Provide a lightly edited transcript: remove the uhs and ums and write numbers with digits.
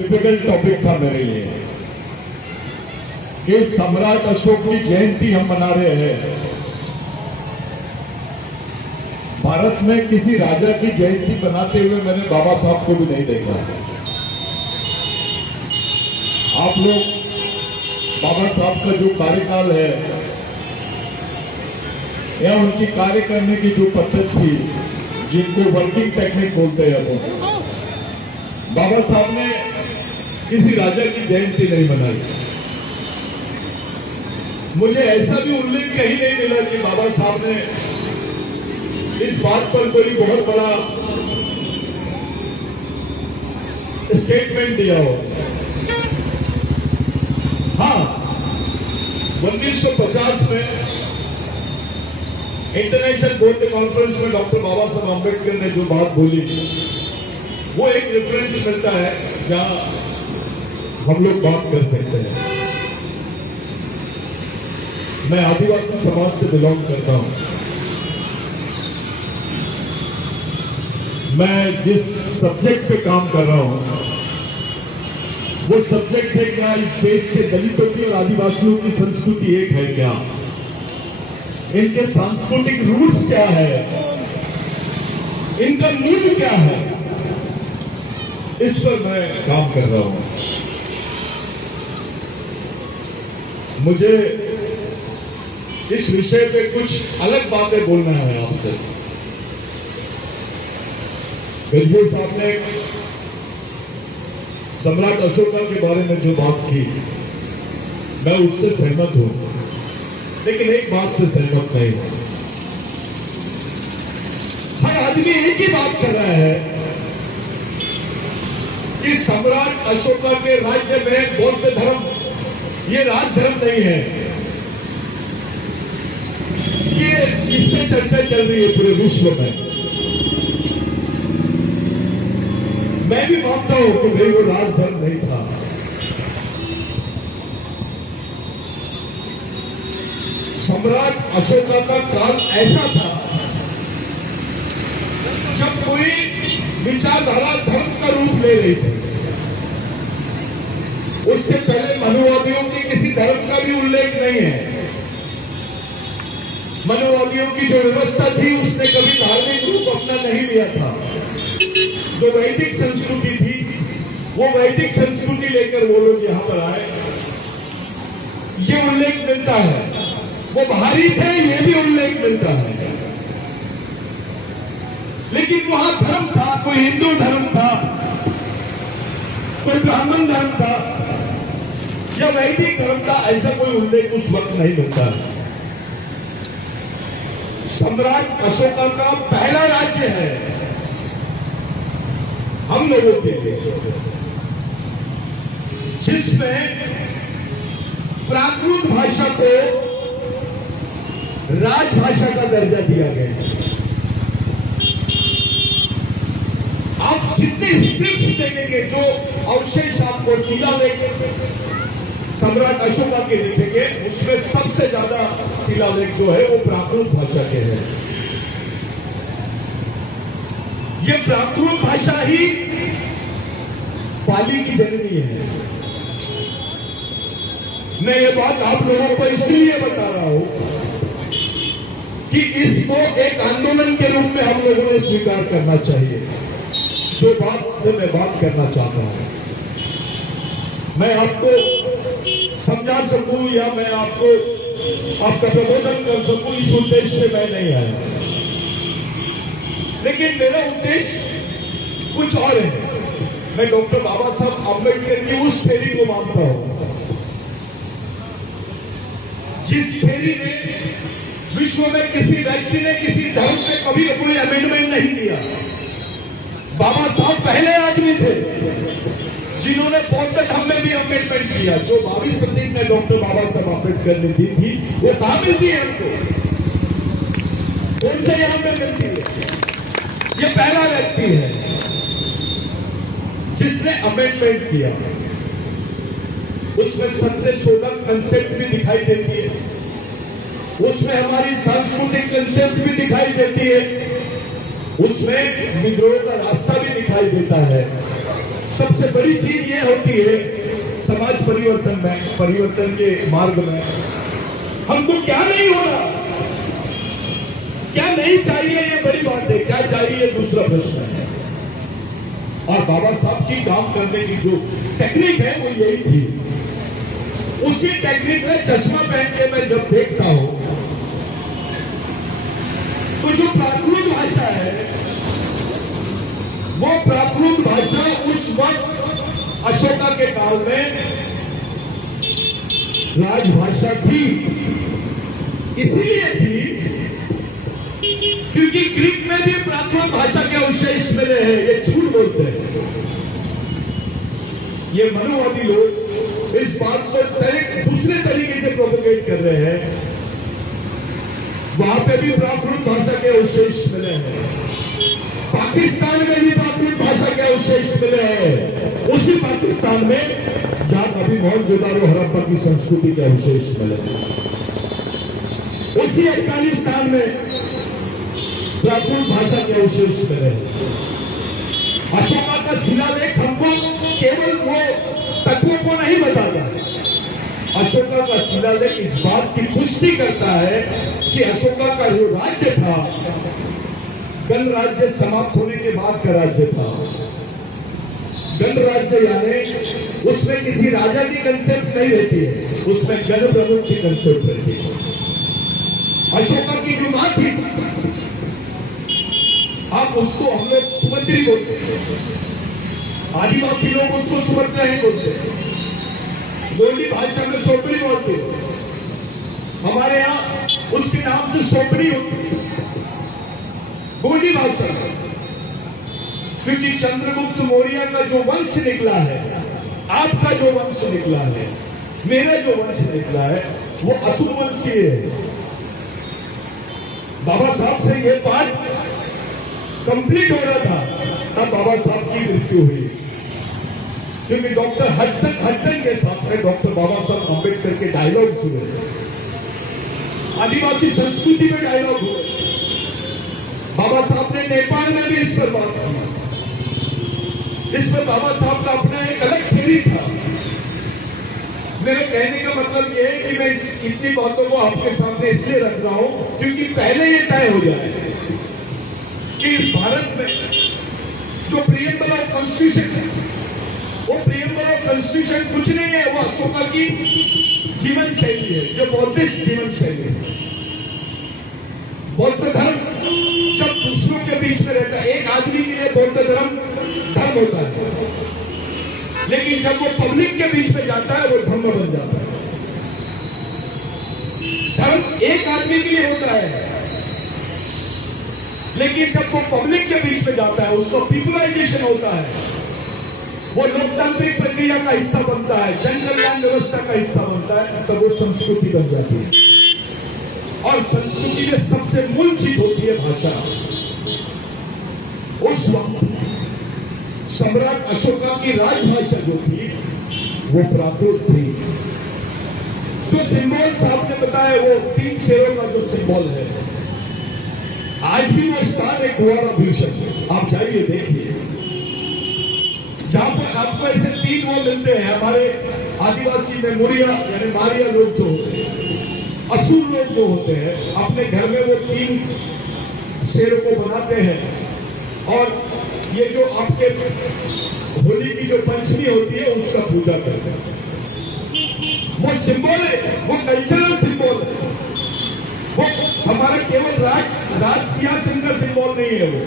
Difficult topic था मेरे लिए कि सम्राट अशोक की जयंती हम मना रहे हैं। भारत में किसी राजा की जयंती मनाते हुए मैंने बाबा साहब को भी नहीं देखा। आप लोग बाबा साहब का जो कार्यकाल है या उनकी कार्य करने की जो पद्धति थी, जिनको वर्किंग टेक्निक बोलते हैं, वो बाबा साहब ने किसी राजा की जयंती नहीं मनाई। मुझे ऐसा भी उल्लेख कहीं नहीं मिला कि बाबा साहब ने इस बात पर कोई बहुत बड़ा स्टेटमेंट दिया हो। हाँ, 1950 में इंटरनेशनल बोर्ड कॉन्फ्रेंस में डॉक्टर बाबा साहब अम्बेडकर ने जो बात बोली, वो एक रेफरेंस मिलता है जहां हम लोग बात कर सकते हैं। मैं आदिवासी समाज से बिलोंग करता हूं। मैं जिस सब्जेक्ट पे काम कर रहा हूं वो सब्जेक्ट है क्या इस देश के दलितों की और आदिवासियों की संस्कृति एक है क्या, इनके सांस्कृतिक रूट्स क्या है, इनका मूल क्या है, इस पर मैं काम कर रहा हूं। मुझे इस विषय पे कुछ अलग बातें बोलना है आपसे। गजबे साहब ने सम्राट अशोका के बारे में जो बात की, मैं उससे सहमत हूं, लेकिन एक बात से सहमत नहीं हूं। हर आदमी एक ही बात कर रहा है कि सम्राट अशोका के राज्य में बौद्ध धर्म ये राज धर्म नहीं है। ये इससे चर्चा चल रही है पूरे विश्व में। मैं भी मानता हूं कि भाई वो राजधर्म नहीं था। सम्राट अशोका का काल ऐसा था जब पूरी विचारधारा धर्म का रूप ले रही थी। उससे पहले मनुवादियों के किसी धर्म का भी उल्लेख नहीं है। मनुवादियों की जो व्यवस्था थी उसने कभी धार्मिक रूप अपना नहीं लिया था। जो वैदिक संस्कृति थी वो वैदिक संस्कृति लेकर वो लोग यहां पर आए, ये उल्लेख मिलता है। वो बाहरी थे, ये भी उल्लेख मिलता है। लेकिन वहां धर्म था, कोई हिंदू धर्म था, कोई ब्राह्मण धर्म था या वैदिक धर्म का, ऐसा कोई उल्लेख उस वक्त नहीं मिलता। सम्राट अशोका का पहला राज्य है हम लोगों के लिए जिसमें प्राकृत भाषा को राजभाषा का दर्जा दिया गया। आप जितने स्क्रिप्ट देखेंगे, जो अवशेष आपको शिलालेख सम्राट अशोका के लिखेंगे, उसमें सबसे ज्यादा शिलालेख जो है वो प्राकृत भाषा के हैं। ये प्राकृत भाषा ही पाली की जननी है। मैं ये बात आप लोगों को इसलिए बता रहा हूं कि इसको एक आंदोलन के रूप में हम लोगों ने स्वीकार करना चाहिए। जो बात से मैं बात करना चाहता हूं, मैं आपको समझा सकूं या मैं आपको आपका प्रबोधन कर सकूं, इस उद्देश्य से मैं नहीं आया। लेकिन मेरा उद्देश्य कुछ और है। मैं डॉक्टर बाबा साहब अम्बेडकर की उस थ्योरी को मानता हूं जिस थ्योरी ने विश्व में किसी व्यक्ति ने किसी धर्म पे कभी कोई अमेंडमेंट नहीं किया। बाबा साहब पहले आदमी थे जिन्होंने बौद्ध धर्म में भी अमेंडमेंट किया। जो 22% में डॉक्टर बाबा साहब अम्बेडकर ने दी थी, वो कहां मिलती है हमको? कौन से यहां पे मिलती है? ये पहला व्यक्ति है जिसने अमेंडमेंट किया। उसमें सत्य शोधक कंसेप्ट भी दिखाई देती है, उसमें हमारी सांस्कृतिक कंसेप्ट भी दिखाई देती है, उसमें विद्रोह का रास्ता भी दिखाई देता है। सबसे बड़ी चीज ये होती है समाज परिवर्तन के मार्ग में हमको क्या नहीं हो रहा, क्या नहीं चाहिए, ये बड़ी बात है। क्या चाहिए दूसरा प्रश्न है। और बाबा साहब की काम करने की जो टेक्निक है वो यही थी। उसी टेक्निक में चश्मा पहन के मैं जब देखता हूं तो जो प्राकृत भाषा है वो प्राकृत भाषा उस वक्त अशोका के काल में राजभाषा थी। इसीलिए थी क्योंकि ग्रीक में भी प्राकृत भाषा के अवशेष मिले हैं। ये झूठ बोलते हैं ये मनुवादी लोग, इस बात को दूसरे तरीके से प्रोपोगेट कर रहे हैं। वहां पे भी प्राकृत भाषा के अवशेष मिले हैं, पाकिस्तान में भी प्राकृत भाषा के अवशेष मिले हैं। उसी पाकिस्तान में जहां अभी मोहनजोदारो हड़प्पा की संस्कृति के अवशेष मिले हैं, उसी अफगानिस्तान में प्राकृत भाषा के अवशेष मिले हैं। अशोका का शिलालेख हमको केवल वो तत्वों को नहीं बताता, अशोका का शिलालेख इस बात की पुष्टि करता है कि अशोका का जो राज्य था गणराज्य समाप्त होने के बाद का राज्य था। गणराज्य यानी उसमें किसी राजा की कंसेप्ट नहीं रहती है, उसमें गण प्रमुख की कंसेप्ट रहती है। अशोका की जो मां थी, आप उसको हम लोग सुमंत्री बोलते हैं, आदिवासी लोग उसको सुमंत्रा ही बोलते हैं, गोंडी भाषा में सोपड़ी बोलते हैं। हमारे यहाँ उसके नाम से सोपड़ी होती है गोंडी भाषा में, क्योंकि चंद्रगुप्त मौर्य का जो वंश निकला है, आपका जो वंश निकला है, मेरा जो वंश निकला है, वो असुर वंशीय है। बाबा साहब से ये बात कंप्लीट हो रहा था तब बाबा साहब की मृत्यु हुई, क्योंकि डॉक्टर हडसन के साथ में डॉक्टर बाबा साहब अम्बेडकर के डायलॉग हुए, आदिवासी संस्कृति में डायलॉग हुए। बाबा साहब ने नेपाल में भी इस पर बात की। इस पर बाबा साहब का अपना एक अलग थ्योरी था। मेरे कहने का मतलब यह है कि मैं इतनी बातों को आपके सामने इसलिए रख रहा हूं क्योंकि पहले ये तय हो जाए कि भारत में जो प्रियम्बल ऑफ कॉन्स्टिट्यूशन है, वो प्रियम्बल ऑफ कॉन्स्टिट्यूशन कुछ नहीं है, वो अशोका की जीवन शैली है, जो बौद्धिस्ट जीवन शैली है। बौद्ध धर्म जब दूसरों के बीच में रहता है, एक आदमी के लिए बौद्ध धर्म होता है, लेकिन जब वो पब्लिक के बीच में जाता है वो धर्म बन जाता है। धर्म एक आदमी के लिए होता है, लेकिन जब वो पब्लिक के बीच में जाता है उसको पीपुलाइजेशन होता है, वो लोकतांत्रिक प्रक्रिया का हिस्सा बनता है, जन कल्याण व्यवस्था का हिस्सा बनता है, तब वो संस्कृति बन जाती है। और संस्कृति में सबसे मूल चीज होती है भाषा। उस वक्त सम्राट अशोका की राजभाषा जो थी वो प्राकृत थी। जो सिंबल साहब ने बताया वो 3 शेरों का जो सिंबल है, आज भी वो स्टार एक कुंवारा भीषण, आप जाइए देखिए, जहां पर आपको ऐसे 3 वो मिलते हैं। हमारे आदिवासी में मुरिया यानी मारिया लोग जो होते हैं, असुर लोग जो होते हैं, अपने घर में वो 3 शेरों को बनाते हैं। और ये जो आपके होली की जो पंचमी होती है उसका पूजा करते हैं। वो सिंबल है, वो कल्चरल सिंबल है, वो हमारा केवल राज सिंहासन का सिंबल नहीं है। वो